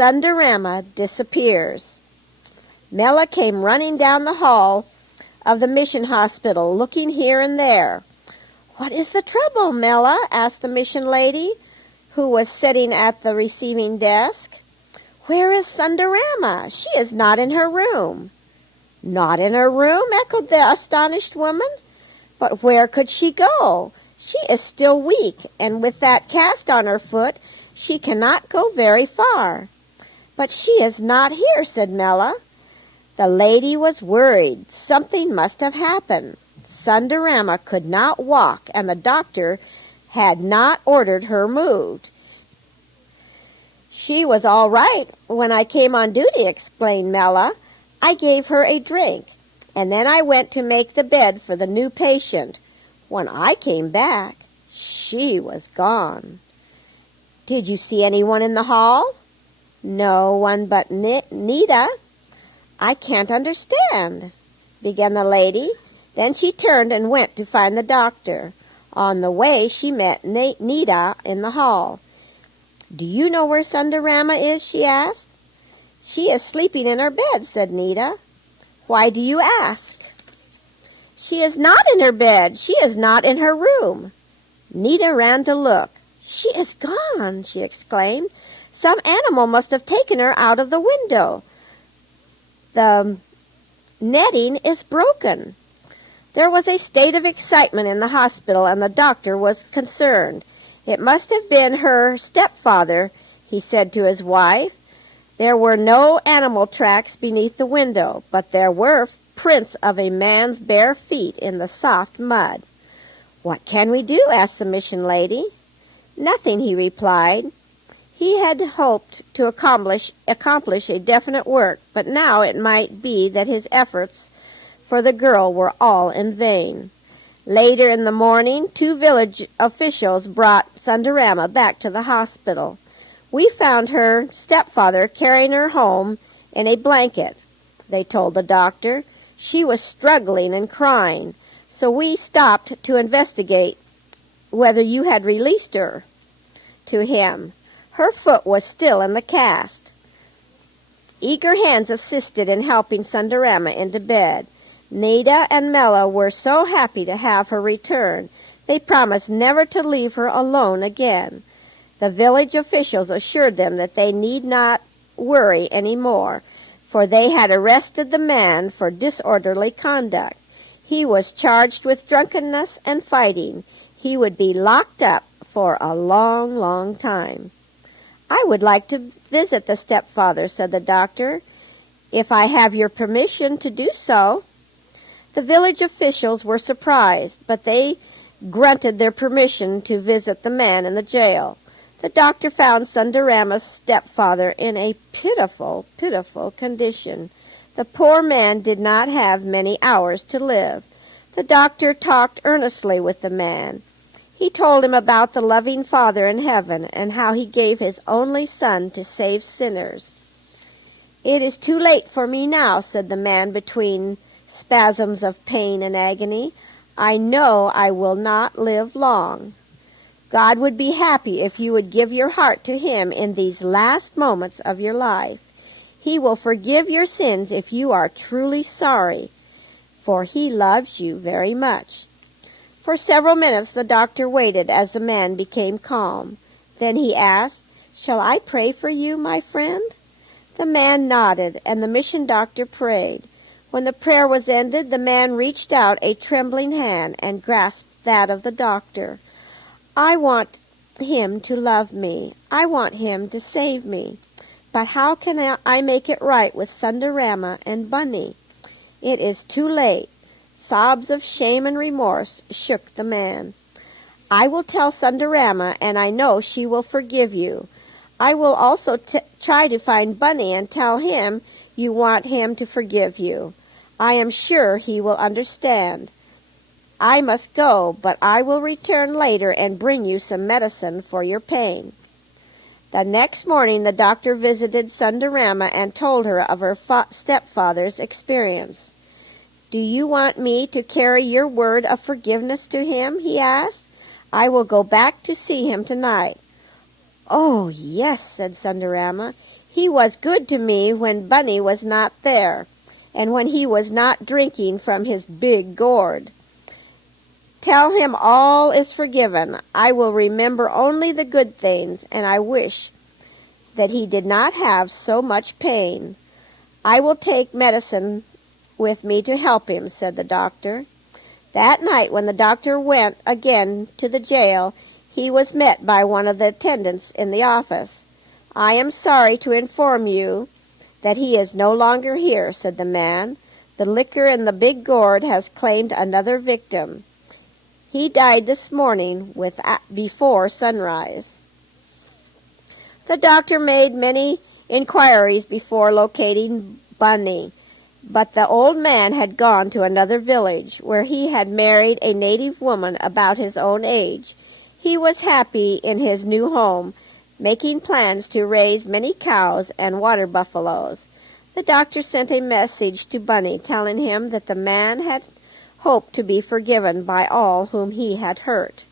Sunderamma disappears. Mela came running down the hall of the mission hospital, looking here and there. "What is the trouble, Mela?" asked the mission lady, who was sitting at the receiving desk. "Where is Sunderamma? She is not in her room." "Not in her room?" echoed the astonished woman. "But where could she go? She is still weak, and with that cast on her foot, she cannot go very far." "But she is not here," said Mela. The lady was worried. Something must have happened. Sunderamma could not walk, and the doctor had not ordered her moved. "She was all right when I came on duty," explained Mela. "I gave her a drink, and then I went to make the bed for the new patient. When I came back, she was gone." "Did you see anyone in the hall?" "No one but Neeta." "I can't understand," began the lady. Then she turned and went to find the doctor. On the way, she met Neeta in the hall. "Do you know where Sunderamma is?" she asked. "She is sleeping in her bed," said Neeta. "Why do you ask?" "She is not in her bed. She is not in her room." Neeta ran to look. "She is gone," she exclaimed. "Some animal must have taken her out of the window. The netting is broken." There was a state of excitement in the hospital, and the doctor was concerned. "It must have been her stepfather," he said to his wife. There were no animal tracks beneath the window, but there were prints of a man's bare feet in the soft mud. "What can we do?" asked the mission lady. "Nothing," he replied. He had hoped to accomplish a definite work, but now it might be that his efforts for the girl were all in vain. Later in the morning, 2 village officials brought Sunderamma back to the hospital. "We found her stepfather carrying her home in a blanket," they told the doctor. "She was struggling and crying, so we stopped to investigate whether you had released her to him. Her foot was still in the cast." Eager hands assisted in helping Sunderamma into bed. Neeta and Mela were so happy to have her return, they promised never to leave her alone again. The village officials assured them that they need not worry any more, for they had arrested the man for disorderly conduct. He was charged with drunkenness and fighting. He would be locked up for a long, long time. "I would like to visit the stepfather," said the doctor, "if I have your permission to do so." The village officials were surprised, but they granted their permission to visit the man in the jail. The doctor found Sunderamma's stepfather in a pitiful, pitiful condition. The poor man did not have many hours to live. The doctor talked earnestly with the man. He told him about the loving Father in heaven and how he gave his only Son to save sinners. "It is too late for me now," said the man between spasms of pain and agony. "I know I will not live long. God would be happy if you would give your heart to him in these last moments of your life. He will forgive your sins if you are truly sorry, for he loves you very much." For several minutes the doctor waited as the man became calm. Then he asked, "Shall I pray for you, my friend?" The man nodded, and the mission doctor prayed. When the prayer was ended, the man reached out a trembling hand and grasped that of the doctor. "I want him to love me. I want him to save me. But how can I make it right with Sunderamma and Bunny? It is too late." Sobs of shame and remorse shook the man. "I will tell Sunderamma, and I know she will forgive you. I will also try to find Bunny and tell him you want him to forgive you. I am sure he will understand. I must go, but I will return later and bring you some medicine for your pain." The next morning the doctor visited Sunderamma and told her of her stepfather's experience. "Do you want me to carry your word of forgiveness to him?" he asked. "I will go back to see him tonight." "Oh, yes," said Sunderamma. He was good to me when Bunny was not there, and when he was not drinking from his big gourd. Tell him all is forgiven. I will remember only the good things, and I wish that he did not have so much pain. I will take medicine with me to help him," said the doctor. That night, when the doctor went again to the jail, he was met by one of the attendants in the office. "I am sorry to inform you that he is no longer here," said the man. "The liquor in the big gourd has claimed another victim. He died this morning before sunrise." The doctor made many inquiries before locating Bunny, but the old man had gone to another village, where he had married a native woman about his own age. He was happy in his new home, making plans to raise many cows and water buffaloes. The doctor sent a message to Bunny telling him that the man had hoped to be forgiven by all whom he had hurt.